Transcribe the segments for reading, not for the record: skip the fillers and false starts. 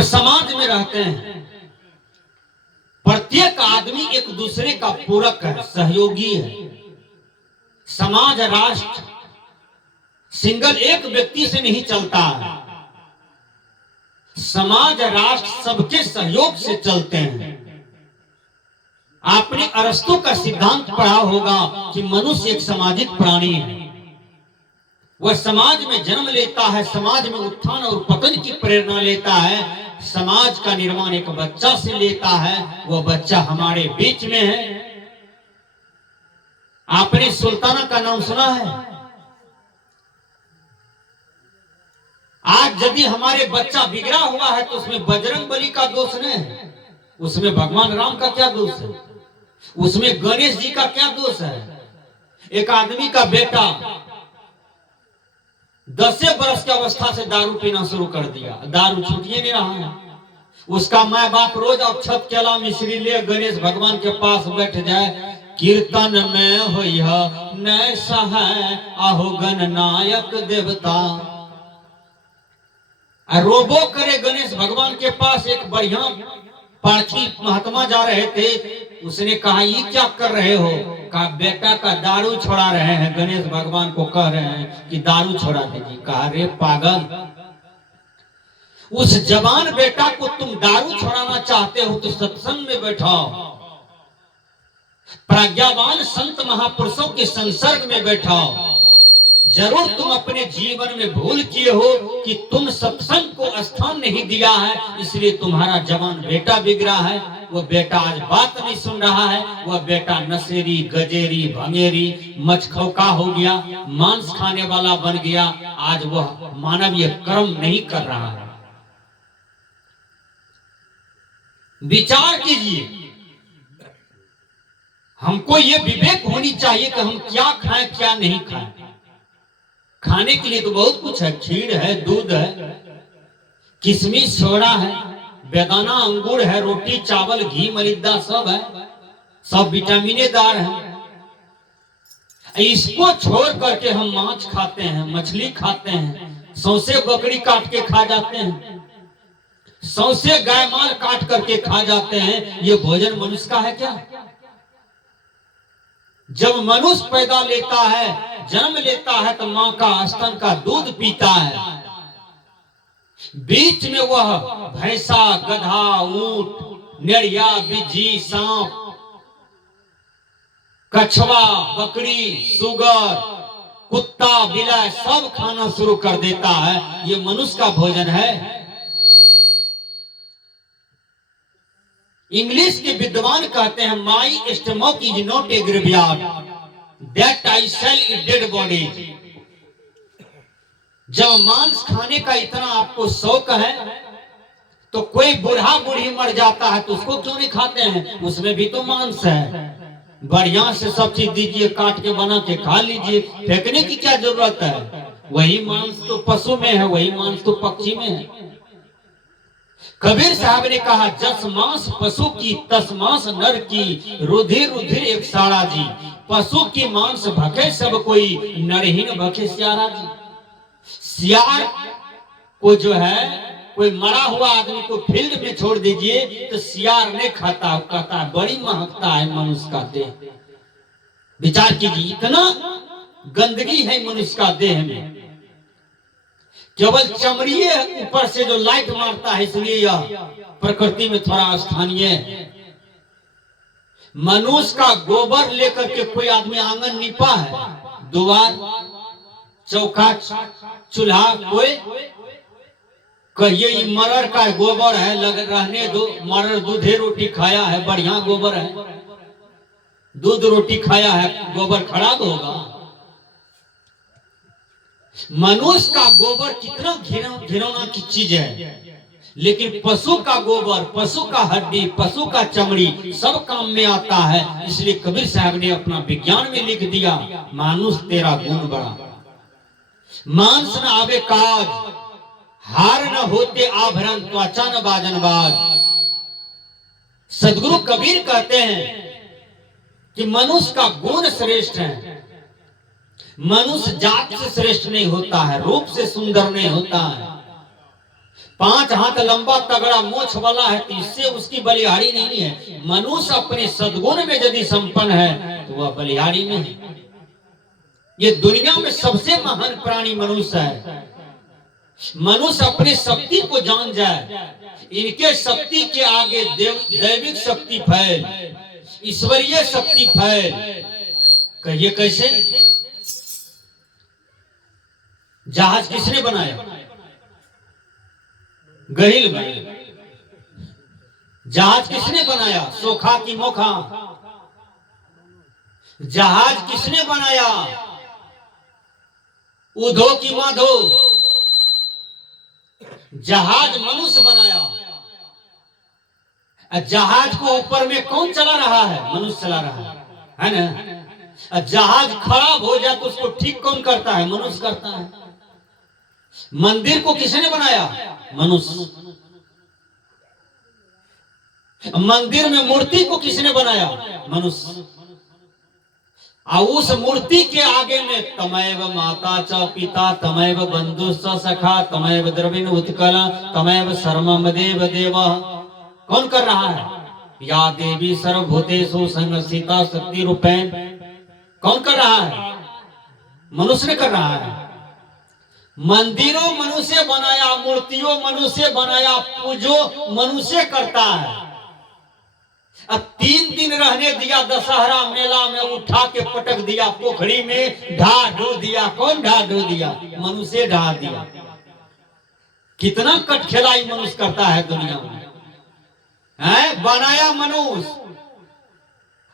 हम समाज में रहते हैं, प्रत्येक आदमी एक दूसरे का पूरक है, सहयोगी है। समाज राष्ट्र सिंगल एक व्यक्ति से नहीं चलता है, समाज राष्ट्र सबके सहयोग से चलते हैं। आपने अरस्तु का सिद्धांत पढ़ा होगा कि मनुष्य एक सामाजिक प्राणी है। वह समाज में जन्म लेता है, समाज में उत्थान और पतन की प्रेरणा लेता है। समाज का निर्माण एक बच्चा से लेता है, वह बच्चा हमारे बीच में है। आपने सुल्ताना का नाम सुना है? आज यदि हमारे बच्चा बिगड़ा हुआ है तो उसमें बजरंगबली का दोष नहीं है, उसमें भगवान राम का क्या दोष है, उसमें गणेश जी का क्या दोष है। एक आदमी का बेटा 10 वर्ष की अवस्था से दारू पीना शुरू कर दिया, दारू छूटिए नहीं रहा है। उसका माँ बाप रोज अक्षत केला मिश्री ले गणेश भगवान के पास बैठ जाए, कीर्तन में होइहा नय सहाय आहो गणनायक देवता। रोबो करे गणेश भगवान के पास। एक बढ़िया पारखी महात्मा जा रहे थे, उसने कहा ये क्या कर रहे हो? कहा बेटा का दारू छोड़ा रहे हैं, गणेश भगवान को कह रहे हैं कि दारू छोड़ा दीजिए। कहा रे पागल, उस जवान बेटा को तुम दारू छोड़ाना चाहते हो तो सत्संग में बैठाओ, प्रज्ञावान संत महापुरुषों के संसर्ग में बैठाओ। जरूर तुम अपने जीवन में भूल किए हो कि तुम सत्संग को स्थान नहीं दिया है, इसलिए तुम्हारा जवान बेटा बिगड़ा है। वो बेटा आज बात नहीं सुन रहा है, वह बेटा नशेरी, गजेरी, भंगेरी, मचखौका हो गया, मांस खाने वाला बन गया। आज वह मानवीय कर्म नहीं कर रहा है। विचार कीजिए, हमको ये विवेक होनी चाहिए कि हम क्या खाएं क्या नहीं खाएं। खाने के लिए तो बहुत कुछ है, खीर है, दूध है, किशमिश सोडा है, बेदाना अंगूर है, रोटी चावल घी मलिदा सब है, सब विटामिनेदार है। इसको छोड़ करके हम मांस खाते हैं, मछली खाते हैं, सौंसे बकरी काट के खा जाते हैं, सौंसे गाय माल काट करके खा जाते हैं। ये भोजन मनुष्य का है क्या? जब मनुष्य पैदा लेता है, जन्म लेता है तो मां का स्तन का दूध पीता है। बीच में वह भैंसा, गधा, ऊंट, नेड़िया, बिज्जी, सांप, कछवा, बकरी, सुगर, कुत्ता, बिलाई सब खाना शुरू कर देता है। ये मनुष्य का भोजन है। इंग्लिश के विद्वान कहते हैं my stomach is not a graveyard that I sell it dead body. जब मांस खाने का इतना आपको शौक है तो कोई बूढ़ा बूढ़ी मर जाता है तो उसको क्यों नहीं खाते हैं? उसमें भी तो मांस है। बढ़िया से सब चीज दीजिए, काट के बना के खा लीजिए, फेंकने की क्या जरूरत है? वही मांस तो पशु में है, वही मांस तो पक्षी में है। कबीर साहब ने कहा जस मांस पशु की तस मांस नर की, रुधिर रुधिर एक साड़ा जी। पशु की मांस भखे सब कोई, नरहीन भखे सियारा जी। सियार को जो है, कोई मरा हुआ आदमी को फील्ड में छोड़ दीजिए तो सियार नहीं खाता, कहता है बड़ी महकता है मनुष्य का देह। विचार कीजिए, इतना गंदगी है मनुष्य का देह में। केवल चमड़ी ऊपर से जो लाइट मारता है, इसलिए यह प्रकृति में थोड़ा स्थानीय है। मनुष्य का गोबर लेकर के कोई आदमी आंगन नीपा है, द्वार, चौका, चूल्हा, कोई कहिए ये मरर का गोबर है, लग रहने दो, मरर दूधे रोटी खाया है, बढ़िया गोबर है, दूध रोटी खाया है, गोबर खराब होगा। मनुष्य का गोबर कितना घिनौना की चीज है, लेकिन पशु का गोबर, पशु का हड्डी, पशु का चमड़ी सब काम में आता है। इसलिए कबीर साहब ने अपना विज्ञान में लिख दिया, मानुष तेरा गुण बड़ा। मांस न आवे काज, हार न होते आभरण, त्वचा न बाजन बाज। सदगुरु कबीर कहते हैं कि मनुष्य का गुण श्रेष्ठ है। मनुष्य जात से श्रेष्ठ नहीं होता है, रूप से सुंदर नहीं होता है। 5 हाथ लंबा तगड़ा मोछ वाला है, तो इससे उसकी बलिहारी नहीं है। मनुष्य अपने सद्गुण में यदि संपन्न है तो वह बलिहारी में है। ये दुनिया में सबसे महान प्राणी मनुष्य है। मनुष्य अपनी शक्ति को जान जाए, इनके शक्ति के आगे दैविक शक्ति फैल, ईश्वरीय शक्ति फैल। कहिए कैसे? जहाज किसने बनाया? गहिल बनाया। जहाज किसने बनाया? सोखा की मोखा? जहाज किसने बनाया? उधो की माधो? जहाज मनुष्य बनाया। जहाज को ऊपर में कौन चला रहा है? मनुष्य चला रहा है ना। जहाज खराब हो जाए तो उसको ठीक कौन करता है? मनुष्य करता है। मंदिर को किसने बनाया? मनुष्य। मंदिर में मूर्ति को किसने बनाया? मनुष्य। और उस मूर्ति के आगे में तमैव माता च पिता तमैव बंधु स सखा तमैव द्रविण उत्कला तमैव सर्वम देव देव। कौन कर रहा है? या देवी सर्वभूतेषु संस्थिता शक्ति रूपेण। कौन कर रहा है? मनुष्य ने कर रहा है। मंदिरों मनुष्य बनाया, मूर्तियों मनुष्य बनाया, पूजो मनुष्य करता है। अब 3 दिन रहने दिया दशहरा मेला में, उठा के पटक दिया पोखरी में, ढा ढो दिया। कौन ढा ढो दिया? मनुष्य ढा दिया। कितना कटखेलाई मनुष्य करता है दुनिया में, है? बनाया मनुष्य,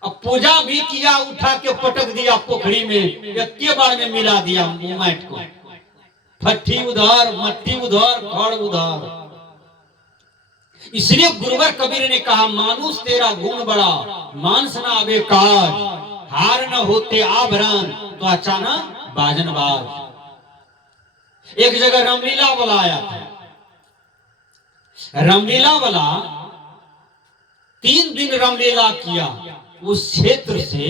अब पूजा भी किया, उठा के पटक दिया पोखरी में, एक के बार में मिला दिया मैट को। फट्टी उधर, मट्टी उधर, खड़ उधर। इसलिए गुरुवर कबीर ने कहा, मानुष तेरा गुण बड़ा, मानस ना आवे काज, हार न होते आभरण तो अचानक बाजन बाज। एक जगह रामलीला वाला आया था। रामलीला वाला 3 दिन रामलीला किया। उस क्षेत्र से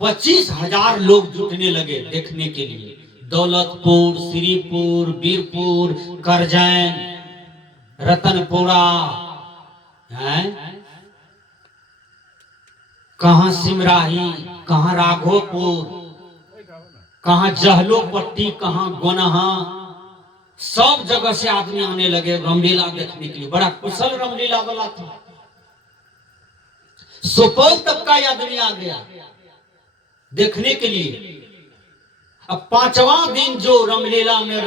25,000 लोग जुटने लगे देखने के लिए। दौलतपुर, श्रीपुर, वीरपुर, करजैन, रतनपुरा, है कहां सिमराही, कहां राघोपुर, कहां जहलोपट्टी, कहां गोनहा, सब जगह से आदमी आने लगे रामलीला देखने के लिए। बड़ा कुशल रामलीला वाला था। सुपौल तक का आदमी आ गया देखने के लिए। अब 5वां दिन जो रामलीला में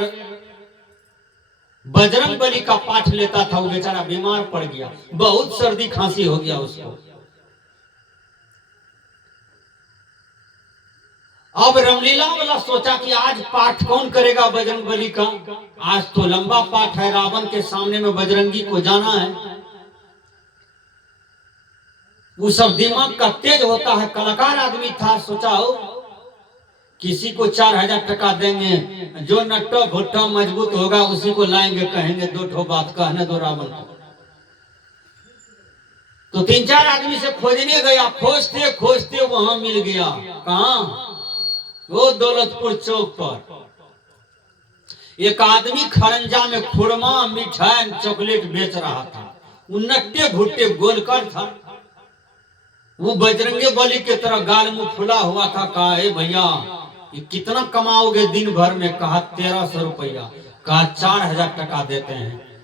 बजरंग बली का पाठ लेता था, वो बेचारा बीमार पड़ गया, बहुत सर्दी खांसी हो गया उसको। अब रामलीला वाला सोचा कि आज पाठ कौन करेगा बजरंग बली का? आज तो लंबा पाठ है, रावण के सामने में बजरंगी को जाना है। वो सब दिमाग का तेज होता है, कलाकार आदमी था। सोचा हो किसी को 4,000 टका देंगे, जो नट्टा भुट्टा मजबूत होगा उसी को लाएंगे, कहेंगे 2 ठो बात कहने दो रावण को। तो 3-4 आदमी से खोजने गया, खोजते खोजते वहां मिल गया। कहां? वो दौलतपुर चौक पर एक आदमी खरंजा में खुरमा, मिठाई, चॉकलेट बेच रहा था। वो नट्टे भुट्टे गोलकर था। वो बजरंगे बली की तरह गाल मुंह फुला हुआ था। कहा, ए भैया ये कितना कमाओगे दिन भर में? कहा 1300 रुपया। कहा 4,000 टका देते हैं,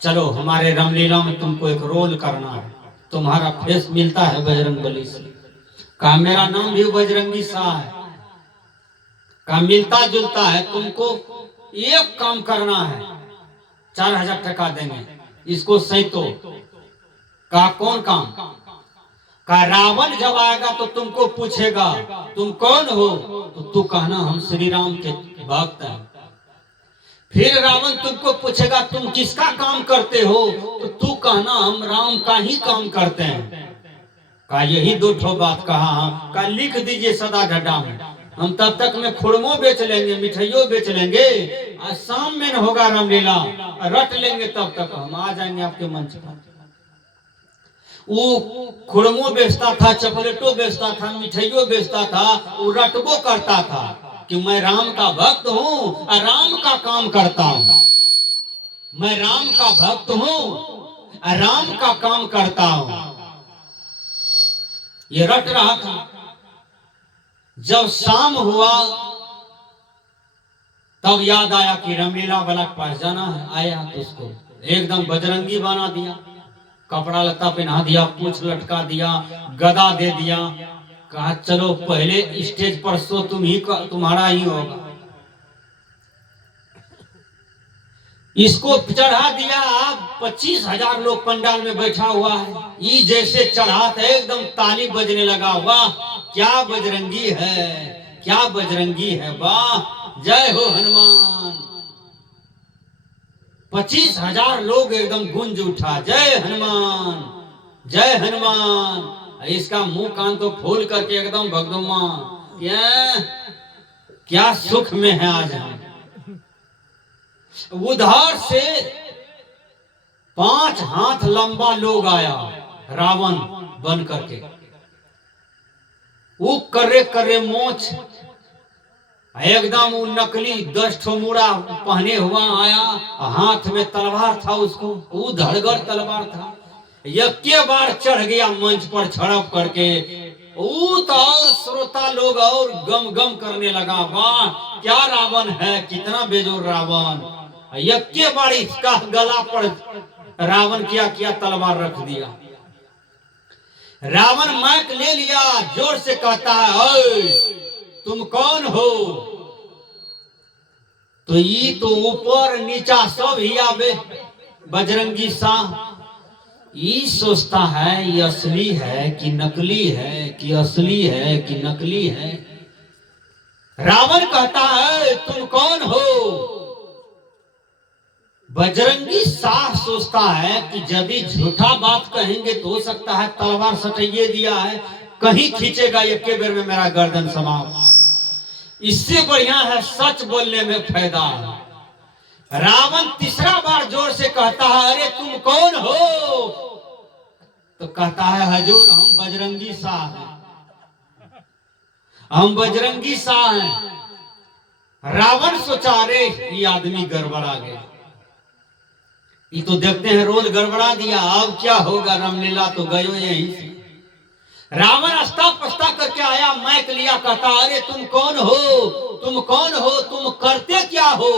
चलो हमारे रामलीला में तुमको एक रोल करना है, तुम्हारा फेस मिलता है बजरंग बली से। कहा मेरा नाम भी बजरंगी शाह है। कहा मिलता जुलता है, तुमको एक काम करना है, 4,000 टका देंगे, इसको सैतो। कहा कौन काम? कहा रावण जब आएगा तो तुमको पूछेगा तुम कौन हो, तो तू कहना हम श्री राम के भक्त हैं। फिर रावण तुमको पूछेगा तुम किसका काम करते हो, तो तू कहना हम राम का ही काम करते हैं। कहा यही 2 ठो बात कहा। कहा लिख दीजिए सदा ढड्डा में, हम तब तक में खुरमो बेच लेंगे, मिठाइयों बेच लेंगे, आज शाम में न होगा रामलीला, रट लेंगे, तब तक हम आ जाएंगे आपके मंच पर। वो खुरमो बेचता था, चॉकलेटो बेचता था, मिठाइयों बेचता था। वो रटबो करता था कि मैं राम का भक्त हूँ और राम का काम करता हूँ। मैं राम का भक्त हूं, राम का काम करता हूं। ये रट रहा था। जब शाम हुआ तब याद आया कि रामलीला वाला के पास जाना है। आया तो उसको एकदम बजरंगी बना दिया, कपड़ा लता पहना दिया, पूछ लटका दिया, गदा दे दिया। कहा चलो पहले स्टेज पर सो तुम्हारा ही होगा। इसको चढ़ा दिया। 25,000 लोग पंडाल में बैठा हुआ है। ये जैसे चढ़ा था एकदम ताली बजने लगा। वाह क्या बजरंगी है, क्या बजरंगी है, वाह जय हो हनुमान। 25,000 लोग एकदम गूंज उठा, जय हनुमान जय हनुमान। इसका मुंह कान तो खोल करके एकदम भगवान क्या सुख में है आज हम। उधर से 5 हाथ लंबा लोग आया रावण बन करके। वो कर्रे मोछ एकदम वो नकली 10 ठो मुड़ा पहने हुआ आया। हाथ में तलवार था, उसको वो धड़गड़ तलवार था। यके बार चढ़ गया मंच पर झड़प करके। वो तो और श्रोता लोग और गम गम करने लगा। वाह क्या रावण है, कितना बेजोर रावण। यके बार इसका गला पर रावण क्या तलवार रख दिया। रावण माइक ले लिया, जोर से कहता है तुम कौन हो। तो ये तो ऊपर नीचा सब ही आवे। बजरंगी शाह ये सोचता है ये असली है कि नकली है, कि असली है कि नकली है। रावण कहता है तुम कौन हो। बजरंगी शाह सोचता है कि यदि झूठा बात कहेंगे तो हो सकता है तलवार सटाइए दिया है, कहीं खींचेगा एक के बेर में मेरा गर्दन समाप्त। इससे बढ़िया है सच बोलने में फायदा। रावण तीसरा बार जोर से कहता है अरे तुम कौन हो। तो कहता है हजूर हम बजरंगी शाह हैं, हम बजरंगी शाह हैं। रावण सोचा अरे ये आदमी गड़बड़ा गया। ये तो देखते हैं रोज गड़बड़ा दिया, अब क्या होगा, रामलीला तो गयो यहीं से। रावण अस्ता पस्ता करके आया, माइक लिया, कहता अरे तुम कौन हो, तुम कौन हो, तुम करते क्या हो।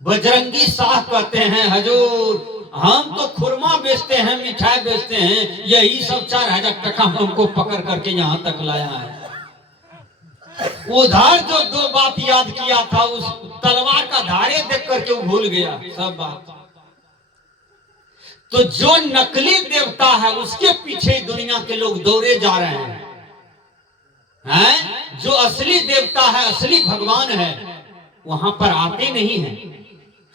बजरंगी शाह कहते हैं हजूर हम तो खुरमा बेचते हैं, मिठाई बेचते हैं, यही सब 4,000 टका हमको पकड़ करके यहाँ तक लाया है। उधर जो 2 बात याद किया था उस तलवार का धारे देख करके वो भूल गया सब बात। तो जो नकली देवता है उसके पीछे दुनिया के लोग दौड़े जा रहे हैं। जो असली देवता है, असली भगवान है, वहां पर आते नहीं है,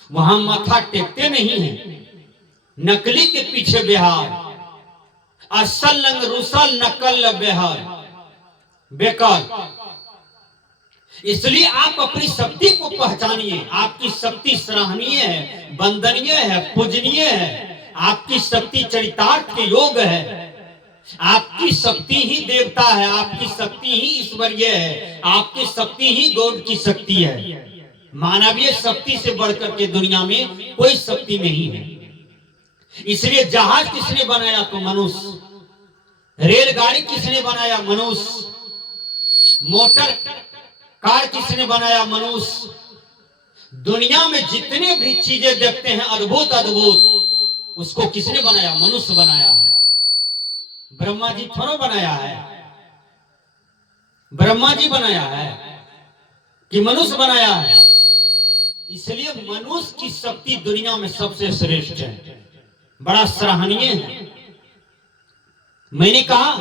वहां माथा टेकते नहीं है। नकली के पीछे बिहार, असल लंग रुसल नकल बिहार बेकार। इसलिए आप अपनी शक्ति को पहचानिए। आपकी शक्ति सराहनीय है, वंदनीय है, पूजनीय है। आपकी शक्ति चरितार्थ के योग है। आपकी शक्ति ही देवता है, आपकी शक्ति ही ईश्वरीय है, आपकी शक्ति ही गॉड की शक्ति है। मानवीय शक्ति से बढ़कर के दुनिया में कोई शक्ति नहीं है। इसलिए जहाज किसने बनाया तो मनुष्य, रेलगाड़ी किसने बनाया मनुष्य, मोटर कार किसने बनाया मनुष्य। दुनिया में जितने भी चीजें देखते हैं अद्भुत अद्भुत, उसको किसने बनाया, मनुष्य बनाया है। ब्रह्मा जी थोड़ा बनाया है, ब्रह्मा जी बनाया है कि मनुष्य बनाया है। इसलिए मनुष्य की शक्ति दुनिया में सबसे श्रेष्ठ है, बड़ा सराहनीय है। मैंने कहा